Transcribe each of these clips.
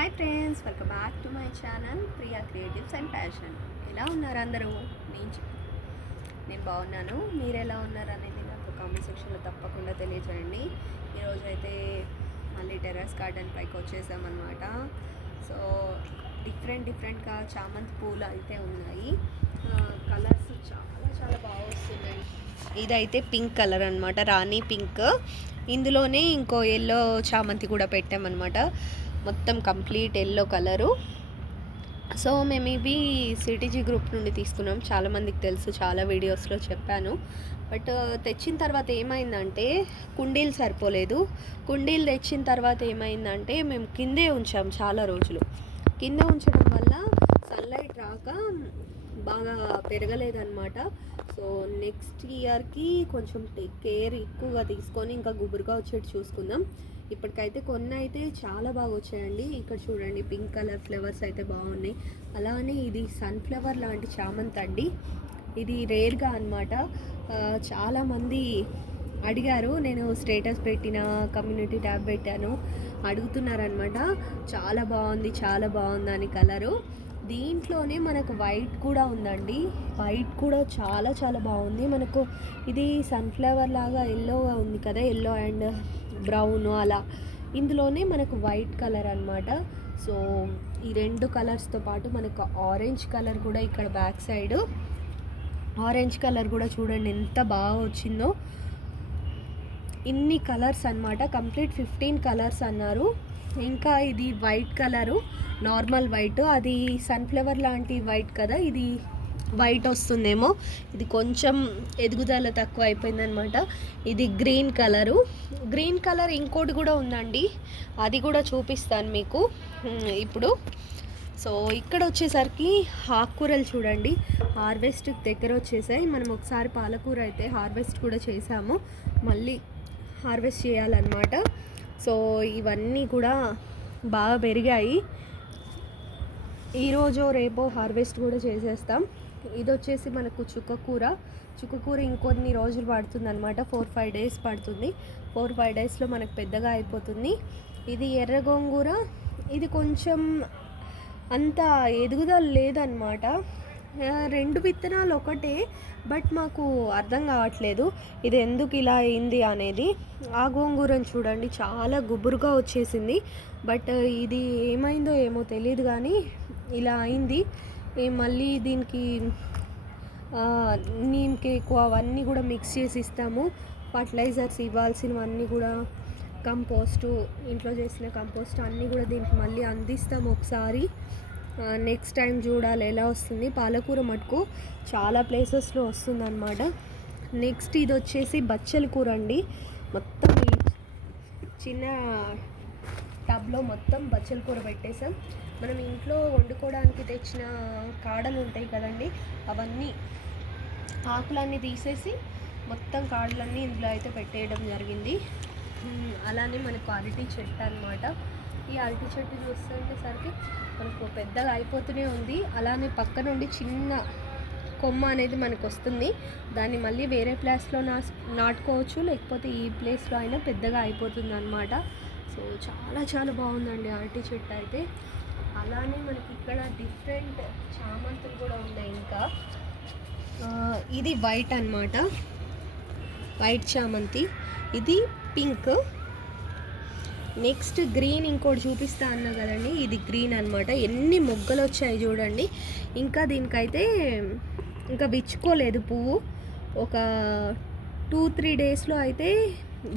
Hi friends, welcome back to my channel Priya creatives and passion. ఎలా ఉన్నారు అందరూ? నేను నేను బాగున్నాను. మీరు ఎలా ఉన్నారు అనేది నాకు కామెంట్ సెక్షన్లో తప్పకుండా తెలియజేయండి. ఈరోజు అయితే మళ్ళీ టెర్రస్ గార్డెన్ పైకి వచ్చేసామన్నమాట. సో డిఫరెంట్గా చామంతి పూలు అయితే ఉన్నాయి. కలర్స్ చాలా చాలా బాగా వస్తున్నాయి. ఇదైతే పింక్ కలర్ అనమాట, రాణి పింక్. ఇందులోనే ఇంకో ఎల్లో చామంతి కూడా పెట్టామన్నమాట. మొత్తం కంప్లీట్ ఎల్లో కలరు. సో మేము ఇవి సిటీజీ గ్రూప్ నుండి తీసుకున్నాం. చాలామందికి తెలుసు, చాలా వీడియోస్లో చెప్పాను. బట్ తెచ్చిన తర్వాత ఏమైందంటే కుండీలు సరిపోలేదు. కుండీలు తెచ్చిన తర్వాత ఏమైందంటే మేము కిందే ఉంచాం చాలా రోజులు. కింద ఉంచడం వల్ల సన్లైట్ రాక బాగా పెరగలేదన్నమాట. సో నెక్స్ట్ ఇయర్కి కొంచెం కేర్ ఎక్కువగా తీసుకొని ఇంకా గుబురుగా వచ్చేట్టు చూసుకుందాం. ఇప్పటికైతే కొన్ని అయితే చాలా బాగా వచ్చాయండి. ఇక్కడ చూడండి, పింక్ కలర్ ఫ్లవర్స్ అయితే బాగున్నాయి. అలానే ఇది సన్ఫ్లవర్ లాంటి చామంతి అండి. ఇది రేర్గా అనమాట. చాలామంది అడిగారు, నేను స్టేటస్ పెట్టిన, కమ్యూనిటీ ట్యాబ్ పెట్టాను, అడుగుతున్నారనమాట. చాలా బాగుంది అని కలరు. దీంట్లోనే మనకు వైట్ కూడా ఉందండి. వైట్ కూడా చాలా చాలా బాగుంది. మనకు ఇది సన్ఫ్లవర్ లాగా ఎల్లోగా ఉంది కదా, ఎల్లో అండ్ బ్రౌన్ అలా. ఇందులోనే మనకు వైట్ కలర్ అనమాట. సో ఈ రెండు కలర్స్తో పాటు మనకు ఆరెంజ్ కలర్ కూడా ఇక్కడ బ్యాక్ సైడ్ ఆరెంజ్ కలర్ కూడా చూడండి ఎంత బాగా వచ్చిందో. ఇన్ని కలర్స్ అనమాట, కంప్లీట్ 15 కలర్స్ అన్నారు. ఇంకా ఇది వైట్ కలరు, నార్మల్ వైట్. అది సన్ఫ్లవర్ లాంటి వైట్ కదా, ఇది వైట్ వస్తుందేమో. ఇది కొంచెం ఎదుగుదల తక్కువ అయిపోయిందనమాట. ఇది గ్రీన్ కలర్ ఇంకోటి కూడా ఉందండి, అది కూడా చూపిస్తాను మీకు ఇప్పుడు. సో ఇక్కడ వచ్చేసరికి ఆకుకూరలు చూడండి, హార్వెస్ట్ దగ్గర వచ్చేసాయి. మనం ఒకసారి పాలకూర అయితే హార్వెస్ట్ కూడా చేసాము, మళ్ళీ హార్వెస్ట్ చేయాలన్నమాట. సో ఇవన్నీ కూడా బాగా పెరిగాయి. ఈరోజు రేపో హార్వెస్ట్ కూడా చేసేస్తాం. ఇది వచ్చేసి మనకు చుక్కకూర ఇంకొన్ని రోజులు పడుతుంది అనమాట. 4-5 డేస్ పడుతుంది. 4-5 డేస్లో మనకు పెద్దగా అయిపోతుంది. ఇది ఎర్ర గోంగూర. ఇది కొంచెం అంత ఎదుగుదల లేదనమాట. 2 విత్తనాలు ఒకటే, బట్ మాకు అర్థం కావట్లేదు ఇది ఎందుకు ఇలా అయింది అనేది. ఆ గోంగూరను చూడండి, చాలా గుబురుగా వచ్చేసింది. బట్ ఇది ఏమైందో ఏమో తెలియదు కానీ ఇలా అయింది. మళ్ళీ దీనికి నీమ్ కేకు అవన్నీ కూడా మిక్స్ చేసి ఇస్తాము. ఫర్టిలైజర్స్ ఇవ్వాల్సినవన్నీ కూడా, కంపోస్టు, ఇంట్లో చేసిన కంపోస్ట్ అన్నీ కూడా దీనికి మళ్ళీ అందిస్తాము ఒకసారి. నెక్స్ట్ టైం చూడాలి ఎలా వస్తుంది. పాలకూర మటుకు చాలా ప్లేసెస్లో వస్తుంది అనమాట. నెక్స్ట్ ఇది వచ్చేసి బచ్చల కూర అండి. మొత్తం ఈ చిన్న టబ్లో మొత్తం బచ్చల కూర పెట్టేసాం. మనం ఇంట్లో వండుకోవడానికి తెచ్చిన కాడలు ఉంటాయి కదండి, అవన్నీ ఆకులన్నీ తీసేసి మొత్తం కాడలన్నీ ఇందులో అయితే పెట్టేయడం జరిగింది. అలానే మనకు అరటి చెట్టు అనమాట. ఈ అరటి చెట్టు చూస్తుండేసరికి మనకు పెద్దగా అయిపోతూనే ఉంది. అలానే పక్క నుండి చిన్న కొమ్మ అనేది మనకు వస్తుంది. దాన్ని మళ్ళీ వేరే ప్లేస్లో నాటుకోవచ్చు, లేకపోతే ఈ ప్లేస్లో అయినా పెద్దగా అయిపోతుంది అనమాట. సో చాలా చాలా బాగుందండి అరటి చెట్టు అయితే. అలానే మనకి ఇక్కడ డిఫరెంట్ చామంతులు కూడా ఉన్నాయి. ఇంకా ఇది వైట్ అనమాట, వైట్ చామంతి. ఇది పింక్. నెక్స్ట్ గ్రీన్ ఇంకోటి చూపిస్తా అన్నా కదండి, ఇది గ్రీన్ అనమాట. ఎన్ని మొగ్గలు వచ్చాయి చూడండి. ఇంకా దీనికైతే ఇంకా విచ్చుకోలేదు పువ్వు. ఒక 2-3 డేస్లో అయితే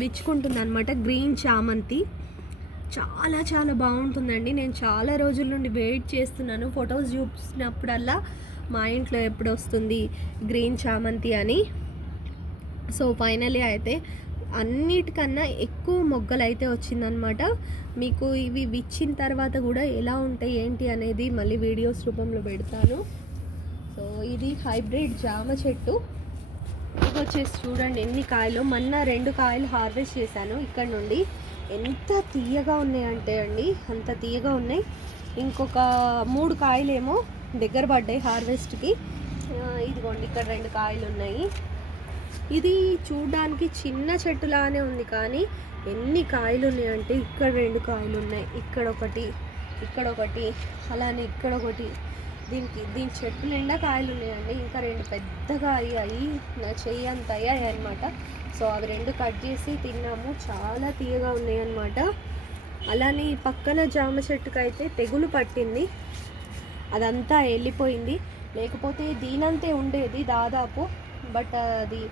విచ్చుకుంటుంది అనమాట. గ్రీన్ చామంతి చాలా చాలా బాగుంటుందండి. నేను చాలా రోజుల నుండి వెయిట్ చేస్తున్నాను. ఫొటోస్ చూసినప్పుడల్లా మా ఇంట్లో ఎప్పుడు వస్తుంది గ్రీన్ చామంతి అని. సో ఫైనలీ అయితే అన్నిటికన్నా ఎక్కువ మొగ్గలు అయితే వచ్చిందనమాట. మీకు ఇవి విచ్చిన తర్వాత కూడా ఎలా ఉంటాయి ఏంటి అనేది మళ్ళీ వీడియోస్ రూపంలో పెడతాను. సో ఇది హైబ్రిడ్ జామ చెట్టు. ఇది వచ్చేసి చూడండి ఎన్ని కాయలు. మొన్న 2 కాయలు హార్వెస్ట్ చేశాను ఇక్కడ నుండి. ఎంత తీయగా ఉన్నాయంటే అండి, అంత తీయగా ఉన్నాయి. ఇంకొక 3 కాయలేమో దగ్గర పడ్డాయి హార్వెస్ట్కి. ఇదిగోండి ఇక్కడ 2 కాయలు ఉన్నాయి. ఇది చూడడానికి చిన్న చెట్టులానే ఉంది, కానీ ఎన్ని కాయలు ఉన్నాయంటే ఇక్కడ 2 కాయలు ఉన్నాయి, ఇక్కడ ఒకటి, ఇక్కడ ఒకటి, అలానే ఇక్కడ ఒకటి. దీని చెట్టు నిండా కాయలు ఉన్నాయండి. ఇంకా 2 పెద్దగా అయ్యాయి, నా చెయ్యి అంత అయ్యాయి అనమాట. సో అవి 2 కట్ చేసి తిన్నాము, చాలా తీయగా ఉన్నాయి అన్నమాట. అలానే ఈ పక్కన జామ చెట్టుకు అయితే తెగులు పట్టింది, అదంతా వెళ్ళిపోయింది. లేకపోతే దీనంతే ఉండేది దాదాపు, బట్ అది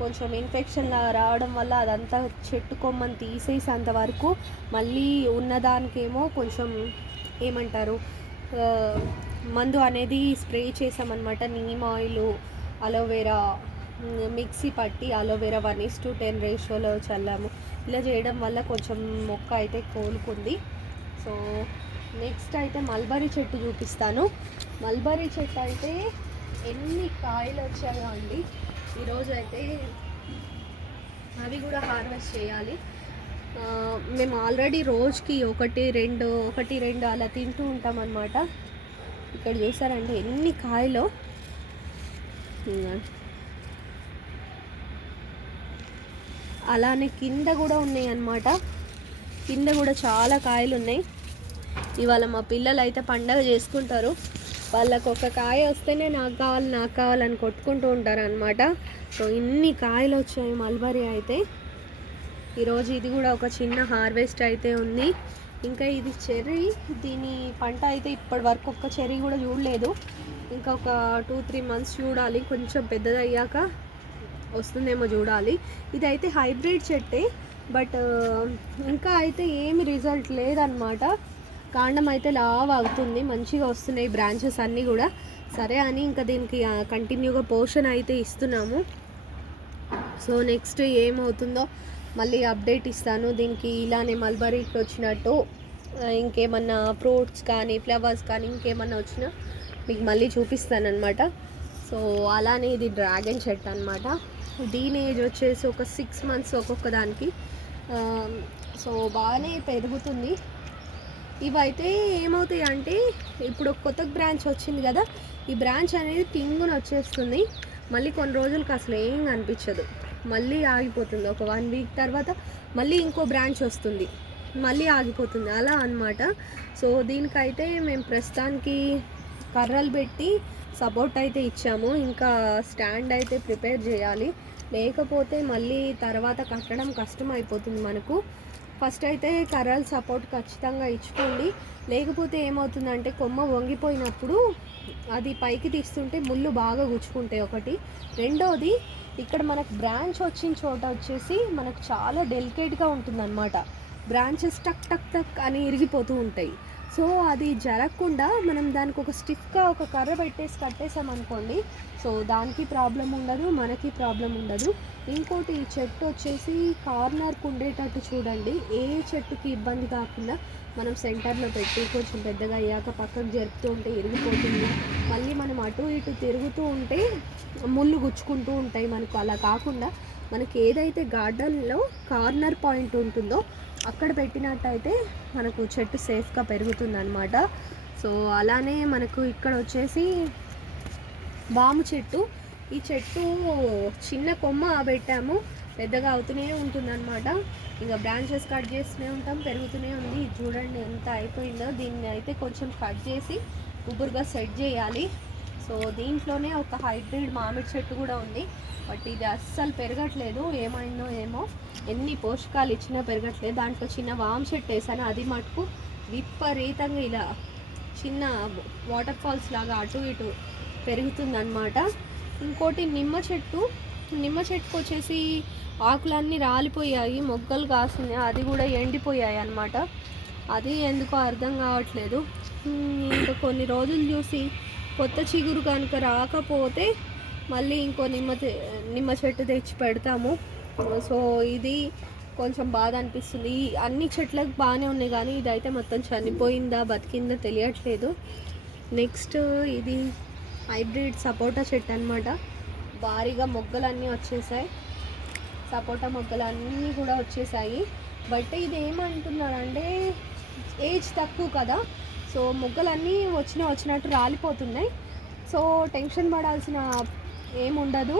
కొంచెం ఇన్ఫెక్షన్ రావడం వల్ల అదంతా చెట్టు కొమ్మని తీసేసి అంతవరకు మళ్ళీ ఉన్నదానికేమో కొంచెం ఏమంటారు మందు అనేది స్ప్రే చేసామన్నమాట. నీమ్ ఆయిల్, అలోవెరా మిక్సీ పట్టి అలోవెరా 1:10 రేషియోలో చల్లాము. ఇలా చేయడం వల్ల కొంచెం మొక్క అయితే కోలుకుంది. సో నెక్స్ట్ అయితే మల్బరీ చెట్టు చూపిస్తాను. మల్బరీ చెట్టు అయితే ఎన్ని కాయలు వచ్చాయో అండి. ఈరోజు అయితే అవి కూడా హార్వెస్ట్ చేయాలి. మేము ఆల్రెడీ రోజుకి 1-2 అలా తింటూ ఉంటాం అన్నమాట. ఇక్కడ చూసారండి ఎన్ని కాయలు. అలానే కింద కూడా ఉన్నాయి అన్నమాట. కింద కూడా చాలా కాయలు ఉన్నాయి. ఇవాళ మా పిల్లలు అయితే పండగ చేసుకుంటారు. వాళ్ళకు ఒక కాయ వస్తేనే నాకు కావాలని కొట్టుకుంటూ ఉంటారు అనమాట. సో ఇన్ని కాయలు వచ్చాయి మల్బరీ అయితే. ఈరోజు ఇది కూడా ఒక చిన్న హార్వెస్ట్ అయితే ఉంది. ఇంకా ఇది చెర్రీ, దీని పంట అయితే ఇప్పటి వరకు ఒక్క చెర్రీ కూడా చూడలేదు. ఇంకా ఒక 2-3 మంత్స్ చూడాలి, కొంచెం పెద్దదయ్యాక వస్తుందేమో చూడాలి. ఇదైతే హైబ్రిడ్ చెట్టే, బట్ ఇంకా అయితే ఏమి రిజల్ట్ లేదనమాట. కాండం అయితే లావ్ అవుతుంది, మంచిగా వస్తున్నాయి బ్రాంచెస్ అన్నీ కూడా. సరే అని ఇంకా దీనికి కంటిన్యూగా పోషన్ అయితే ఇస్తున్నాము. సో నెక్స్ట్ ఏమవుతుందో మళ్ళీ అప్డేట్ ఇస్తాను. దీనికి ఇలానే మల్బరీకి వచ్చినట్టు ఇంకేమన్నా ఫ్రూట్స్ కానీ ఫ్లవర్స్ కానీ ఇంకేమన్నా వచ్చినా మీకు మళ్ళీ చూపిస్తానమాట. సో అలానే ఇది డ్రాగన్ చెట్టు అనమాట. దీని ఏజ్ వచ్చేసి ఒక 6 మంత్స్ ఒక్కొక్క దానికి. సో బాగానే పెరుగుతుంది. ఇవైతే ఏమవుతాయి అంటే ఇప్పుడు కొత్త బ్రాంచ్ వచ్చింది కదా, ఈ బ్రాంచ్ అనేది టింగుని వచ్చేస్తుంది. మళ్ళీ కొన్ని రోజులకి అసలు ఏం అనిపించదు, మళ్ళీ ఆగిపోతుంది. ఒక 1 వీక్ తర్వాత మళ్ళీ ఇంకో బ్రాంచ్ వస్తుంది, మళ్ళీ ఆగిపోతుంది, అలా అన్నమాట. సో దీనికైతే మేము ప్రస్తుతానికి కర్రలు పెట్టి సపోర్ట్ అయితే ఇచ్చాము. ఇంకా స్టాండ్ అయితే ప్రిపేర్ చేయాలి, లేకపోతే మళ్ళీ తర్వాత కట్టడం కష్టం అయిపోతుంది మనకు. ఫస్ట్ అయితే కర్రలు సపోర్ట్ ఖచ్చితంగా ఇచ్చుకోండి. లేకపోతే ఏమవుతుందంటే కొమ్మ వంగిపోయినప్పుడు అది పైకి తీస్తుంటే ముళ్ళు బాగా గుచ్చుకుంటాయి ఒకటి. రెండోది ఇక్కడ మనకు బ్రాంచ్ వచ్చిన చోట వచ్చేసి మనకు చాలా డెలికేట్గా ఉంటుందన్నమాట. బ్రాంచెస్ టక్ టక్ టక్ అని ఇరిగిపోతూ ఉంటాయి. సో అది జరగకుండా మనం దానికి ఒక స్టిఫ్గా ఒక కర్ర కట్టేసామనుకోండి, సో దానికి ప్రాబ్లం ఉండదు, మనకి ప్రాబ్లం ఉండదు. ఇంకోటి ఈ చెట్టు వచ్చేసి కార్నర్కు ఉండేటట్టు చూడండి. ఏ చెట్టుకి ఇబ్బంది కాకుండా మనం సెంటర్లో పెట్టి కొంచెం పెద్దగా అయ్యాక పక్కకు జరుపుతూ ఉంటే ఇరిగిపోతుంది. మళ్ళీ మనం అటు ఇటు తిరుగుతూ ఉంటే ముళ్ళు గుచ్చుకుంటూ ఉంటాయి మనకు. అలా కాకుండా మనకి ఏదైతే గార్డెన్లో కార్నర్ పాయింట్ ఉంటుందో అక్కడ పెట్టినట్టయితే మనకు చెట్టు సేఫ్గా పెరుగుతుందన్నమాట. సో అలానే మనకు ఇక్కడ వచ్చేసి వాము చెట్టు. ఈ చెట్టు చిన్న కొమ్మ పెట్టాము, పెద్దగా అవుతూనే ఉంటుందన్నమాట. ఇంకా బ్రాంచెస్ కట్ చేస్తూనే ఉంటాం, పెరుగుతూనే ఉంది. చూడండి ఎంత అయిపోయిందో. దీన్ని అయితే కొంచెం కట్ చేసి గుబురుగా సెట్ చేయాలి. సో దీంట్లోనే ఒక హైబ్రిడ్ మామిడి చెట్టు కూడా ఉంది, బట్ ఇది అస్సలు పెరగట్లేదు. ఏమైందో ఏమో, ఎన్ని పోషకాలు ఇచ్చినా పెరగట్లేదు. దాంట్లో చిన్న వామ్ చెట్టు వేసాను, అది మటుకు విపరీతంగా ఇలా చిన్న వాటర్ ఫాల్స్ లాగా అటు ఇటు పెరుగుతుందన్నమాట. ఇంకోటి నిమ్మ చెట్టుకు వచ్చేసి ఆకులన్నీ రాలిపోయాయి, మొగ్గలు కాసినాయి, అది కూడా ఎండిపోయాయి అన్నమాట. అది ఎందుకో అర్థం కావట్లేదు. ఇంకా కొన్ని రోజులు చూసి కొత్త చిగురు కనుక రాకపోతే మళ్ళీ ఇంకో నిమ్మ చెట్టు తెచ్చి పెడతాము. సో ఇది కొంచెం బాధ అనిపిస్తుంది. అన్ని చెట్లకు బాగానే ఉన్నాయి కానీ ఇదైతే మొత్తం చనిపోయిందా బతికిందా తెలియట్లేదు. నెక్స్ట్ ఇది హైబ్రిడ్ సపోటా చెట్టు అనమాట. భారీగా మొగ్గలన్నీ వచ్చేసాయి, సపోటా మొగ్గలన్నీ కూడా వచ్చేసాయి. బట్ ఇది ఏమంటున్నారంటే ఏజ్ తక్కువ కదా, సో మొగ్గలన్నీ వచ్చినట్టు రాలిపోతున్నాయి. సో టెన్షన్ పడాల్సిన ఏముండదు.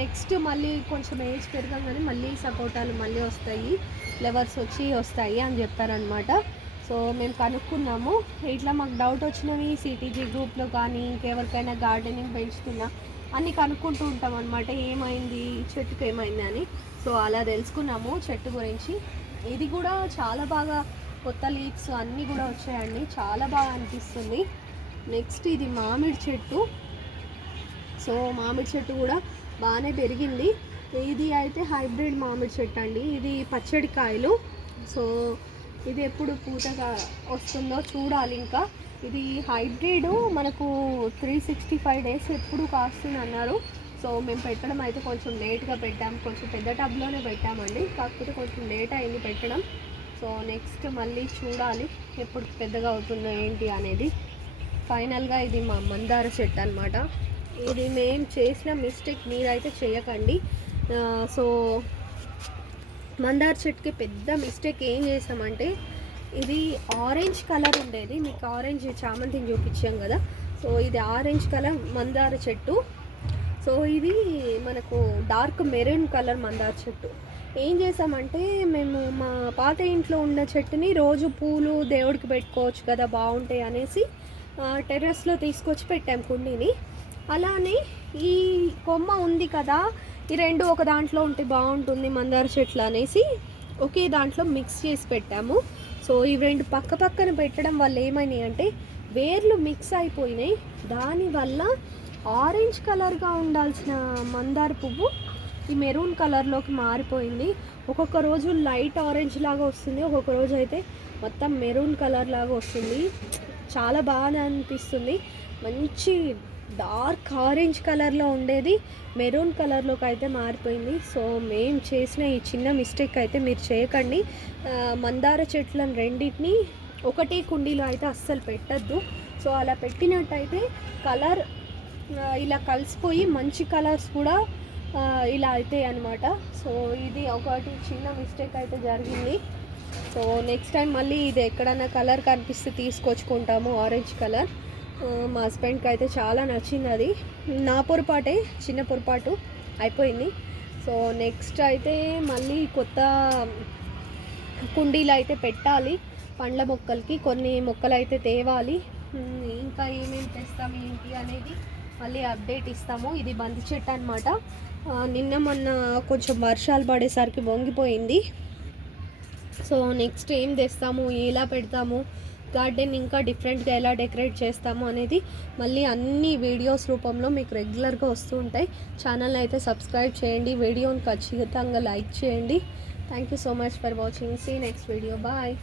నెక్స్ట్ మళ్ళీ కొంచెం ఏజ్ పెరగగానే మళ్ళీ సపోటాలు మళ్ళీ వస్తాయి, ఫ్లవర్స్ వస్తాయి అని చెప్పారనమాట. సో సో మేము కనుక్కున్నాము. ఇట్లా మాకు డౌట్ వచ్చినవి సిటీజీ గ్రూప్లో కానీ ఇంకెవరికైనా గార్డెనింగ్ పెంచుతున్నా అన్నీ కనుక్కుంటూ ఉంటాం అనమాట, ఏమైంది చెట్టుకు ఏమైంది అని. సో అలా తెలుసుకున్నాము చెట్టు గురించి. ఇది కూడా చాలా బాగా కొత్త లీవ్స్ అన్నీ కూడా వచ్చాయండి, చాలా బాగా అనిపిస్తుంది. నెక్స్ట్ ఇది మామిడి చెట్టు. సో మామిడి చెట్టు కూడా బాగానే పెరిగింది. ఇది అయితే హైబ్రిడ్ మామిడి చెట్టు అండి, ఇది పచ్చడి కాయలు. సో ఇది ఎప్పుడు పూతగా వస్తుందో చూడాలి. ఇంకా ఇది హైబ్రిడ్, మనకు 365 days ఎప్పుడు కాస్తుంది అన్నారు. సో మేము పెట్టడం అయితే కొంచెం లేట్గా పెట్టాము, కొంచెం పెద్ద టబ్లోనే పెట్టామండి, కాకపోతే కొంచెం లేట్ అయింది పెట్టడం. సో నెక్స్ట్ మళ్ళీ చూడాలి ఎప్పుడు పెద్దగా అవుతుందో ఏంటి అనేది. ఫైనల్గా ఇది మా మందార చెట్టు అనమాట. ఇది మేము చేసిన మిస్టేక్ మీరైతే చేయకండి. సో మందార చెట్టుకి పెద్ద మిస్టేక్ ఏం చేసామంటే, ఇది ఆరెంజ్ కలర్ ఉండేది, మీకు ఆరెంజ్ చామంతిని చూపించాం కదా. సో ఇది ఆరెంజ్ కలర్ మందార చెట్టు. సో ఇది మనకు డార్క్ మెరూన్ కలర్ మందార చెట్టు. ఏం చేసామంటే, మేము మా పాత ఇంట్లో ఉన్న చెట్టుని రోజు పూలు దేవుడికి పెట్టుకోవచ్చు కదా, బాగుంటాయి అనేసి టెర్రస్లో తీసుకొచ్చి పెట్టాం కుండీని. అలానే ఈ కొమ్మ ఉంది కదా, ఈ రెండు ఒక దాంట్లో ఉంటే బాగుంటుంది మందార చెట్లు అనేసి ఒకే దాంట్లో మిక్స్ చేసి పెట్టాము. సో ఈ రెండు పక్క పక్కన పెట్టడం వల్ల ఏమైనాయి అంటే, వేర్లు మిక్స్ అయిపోయినాయి. దానివల్ల ఆరెంజ్ కలర్గా ఉండాల్సిన మందార పువ్వు ఈ మెరూన్ కలర్లోకి మారిపోయింది. ఒక్కొక్క రోజు లైట్ ఆరెంజ్ లాగా వస్తుంది, ఒక్కొక్క రోజు అయితే మొత్తం మెరూన్ కలర్ లాగా వస్తుంది. చాలా బాగా అనిపిస్తుంది. మంచి డార్క్ ఆరెంజ్ కలర్లో ఉండేది మెరూన్ కలర్లోకి అయితే మారిపోయింది. సో మేము చేసిన ఈ చిన్న మిస్టేక్ అయితే మీరు చేయకండి. మందార చెట్లను రెండింటిని ఒకటే కుండీలో అయితే అస్సలు పెట్టద్దు. సో అలా పెట్టినట్టయితే కలర్ ఇలా కలిసిపోయి మంచి కలర్స్ కూడా ఇలా అవుతాయి అన్నమాట. సో ఇది ఒకటి చిన్న మిస్టేక్ అయితే జరిగింది. సో నెక్స్ట్ టైం మళ్ళీ ఇది ఎక్కడన్నా కలర్ కనిపిస్తే తీసుకొచ్చుకుంటాము, ఆరెంజ్ కలర్. మా హస్బెండ్కి అయితే చాలా నచ్చింది అది. నా పొరపాటే, చిన్న పొరపాటు అయిపోయింది. సో నెక్స్ట్ అయితే మళ్ళీ కొత్త కుండీలు అయితే పెట్టాలి పండ్ల మొక్కలకి, కొన్ని మొక్కలు అయితే తేవాలి. ఇంకా ఏమేమి తెస్తాము ఏంటి అనేది మళ్ళీ అప్డేట్ ఇస్తాము. ఇది బంతి చెట్టు అనమాట. నిన్న మొన్న కొంచెం వర్షాలు పడేసరికి వంగిపోయింది. సో నెక్స్ట్ ఏం తెస్తాము, ఎలా పెడతాము, గార్డెన్ ఇంకా డిఫరెంట్గా ఎలా డెకరేట్ చేస్తాము అనేది మళ్ళీ అన్ని వీడియోస్ రూపంలో మీకు రెగ్యులర్గా వస్తూ ఉంటాయి. ఛానల్ అయితే సబ్స్క్రైబ్ చేయండి, వీడియోని ఖచ్చితంగా లైక్ చేయండి. Thank you so much for watching. See next video. Bye.